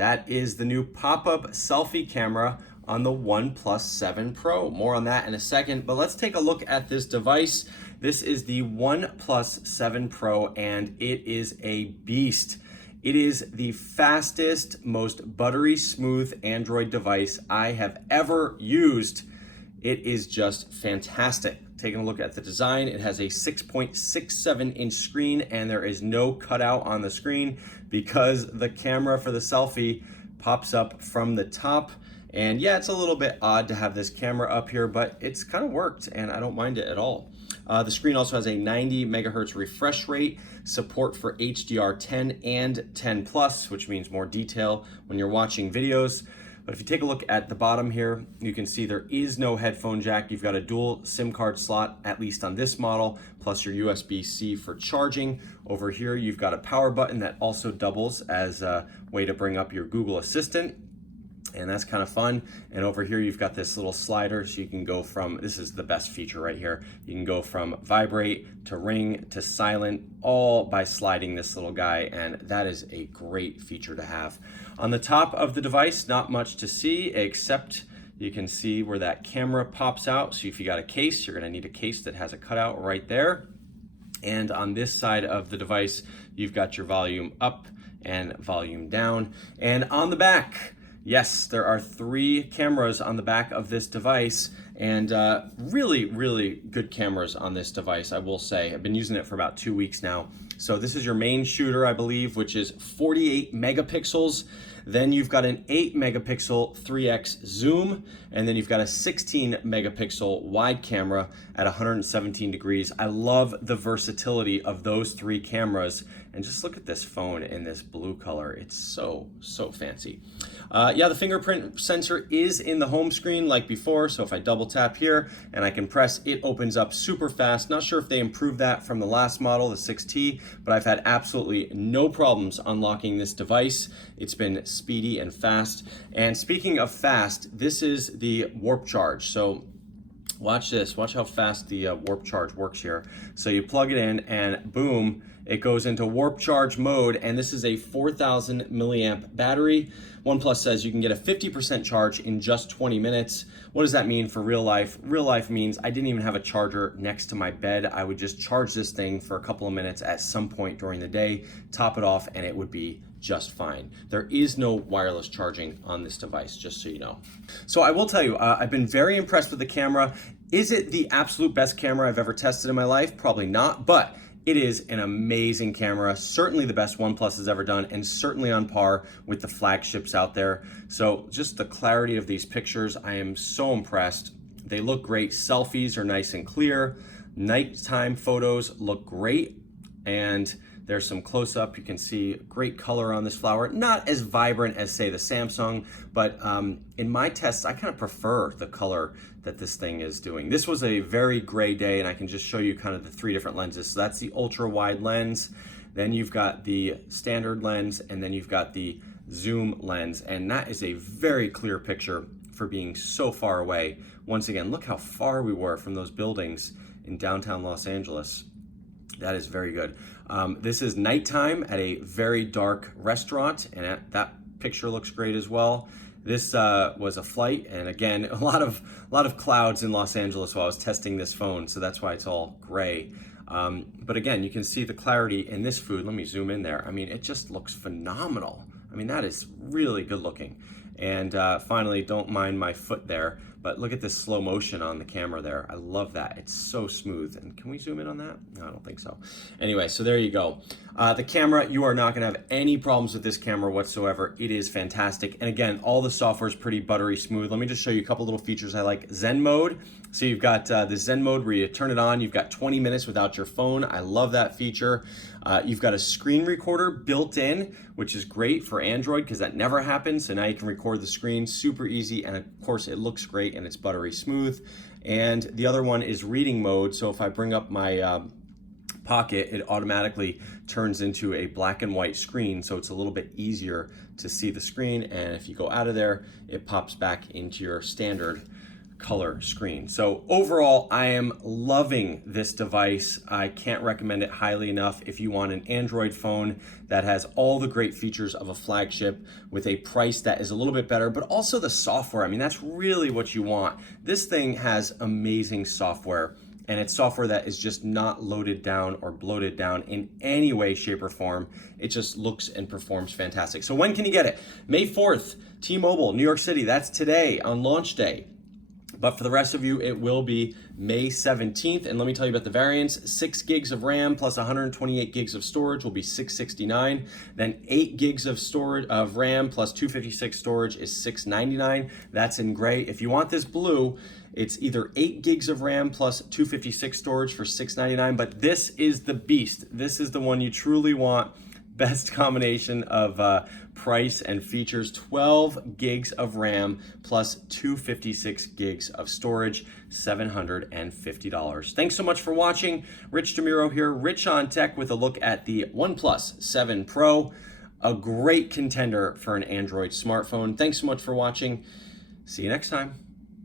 That is the new pop-up selfie camera on the OnePlus 7 Pro. More on that in a second, but let's take a look at this device. This is the OnePlus 7 Pro, and it is a beast. It is the fastest, most buttery smooth Android device I have ever used. It is just fantastic. Taking a look at the design, it has a 6.67 inch screen, and there is no cutout on the screen because the camera for the selfie pops up from the top. And yeah, it's a little bit odd to have this camera up here, but it's kind of worked and I don't mind it at all. The screen also has a 90 megahertz refresh rate, support for HDR10 and 10 plus, which means more detail when you're watching videos. But if you take a look at the bottom here, you can see there is no headphone jack. You've got a dual SIM card slot, at least on this model, plus your USB-C for charging. Over here, you've got a power button that also doubles as a way to bring up your Google Assistant. And that's kind of fun. And over here, you've got this little slider, so you can go from, this is the best feature right here, you can go from vibrate to ring to silent, all by sliding this little guy, and that is a great feature to have. On the top of the device, not much to see, except you can see where that camera pops out. So if you got a case, you're gonna need a case that has a cutout right there. And on this side of the device, you've got your volume up and volume down. And on the back, yes, there are 3 cameras on the back of this device, and really, really good cameras on this device, I will say. I've been using it for about 2 weeks now. So this is your main shooter, I believe, which is 48 megapixels. Then you've got an 8 megapixel 3x zoom, and then you've got a 16 megapixel wide camera at 117 degrees. I love the versatility of those 3 cameras. And just look at this phone in this blue color. It's so fancy. Yeah, the fingerprint sensor is in the home screen like before. So if I double tap here and I can press, it opens up super fast. Not sure if they improved that from the last model, the 6T, but I've had absolutely no problems unlocking this device. It's been speedy and fast. And speaking of fast, this is the warp charge. So watch this, watch how fast the warp charge works here. So you plug it in and boom, it goes into warp charge mode, and this is a 4,000 milliamp battery. OnePlus says you can get a 50% charge in just 20 minutes. What does that mean for real life? Real life means I didn't even have a charger next to my bed. I would just charge this thing for a couple of minutes at some point during the day, top it off, and it would be just fine. There is no wireless charging on this device, just so you know. So I will tell you, I've been very impressed with the camera. Is it the absolute best camera I've ever tested in my life? Probably not, but it is an amazing camera, certainly the best OnePlus has ever done, and certainly on par with the flagships out there. So just the clarity of these pictures, I am so impressed. They look great. Selfies are nice and clear. Nighttime photos look great, and there's some close-up. You can see great color on this flower. Not as vibrant as, say, the Samsung, but in my tests, I kind of prefer the color that this thing is doing. This was a very gray day, and I can just show you kind of the 3 different lenses. So that's the ultra-wide lens, then you've got the standard lens, and then you've got the zoom lens, and that is a very clear picture for being so far away. Once again, look how far we were from those buildings in downtown Los Angeles. That is very good. This is nighttime at a very dark restaurant, and that picture looks great as well. This was a flight, and again, a lot of clouds in Los Angeles while I was testing this phone, so that's why it's all gray. But again, you can see the clarity in this food. Let me zoom in there. I mean, it just looks phenomenal. I mean, that is really good looking. And finally, don't mind my foot there, but look at this slow motion on the camera there. I love that. It's so smooth. And can we zoom in on that? No, I don't think so. Anyway, so there you go. The camera, you are not gonna have any problems with this camera whatsoever. It is fantastic. And again, all the software is pretty buttery smooth. Let me just show you a couple little features I like. Zen Mode. So you've got the Zen Mode where you turn it on, you've got 20 minutes without your phone. I love that feature. You've got a screen recorder built in, which is great for Android because that never happens. So now you can record the screen super easy, and of course it looks great and it's buttery smooth. And the other one is reading mode. So if I bring up my pocket, it automatically turns into a black and white screen, so it's a little bit easier to see the screen. And if you go out of there, it pops back into your standard color screen. So overall, I am loving this device. I can't recommend it highly enough if you want an Android phone that has all the great features of a flagship with a price that is a little bit better, but also the software. I mean, that's really what you want. This thing has amazing software, and it's software that is just not loaded down or bloated down in any way, shape, or form. It just looks and performs fantastic. So when can you get it? May 4th, T-Mobile, New York City. That's today on launch day. But for the rest of you, it will be May 17th. And let me tell you about the variants. 6 gigs of RAM plus 128 gigs of storage will be $669. Then 8 gigs of storage of RAM plus 256 storage is $699. That's in gray. If you want this blue, it's either 8 gigs of RAM plus 256 storage for $699. But this is the beast. This is the one you truly want. Best combination of price and features. 12 gigs of RAM plus 256 gigs of storage, $750. Thanks so much for watching. Rich DeMuro here, Rich on Tech, with a look at the OnePlus 7 Pro, a great contender for an Android smartphone. Thanks so much for watching. See you next time.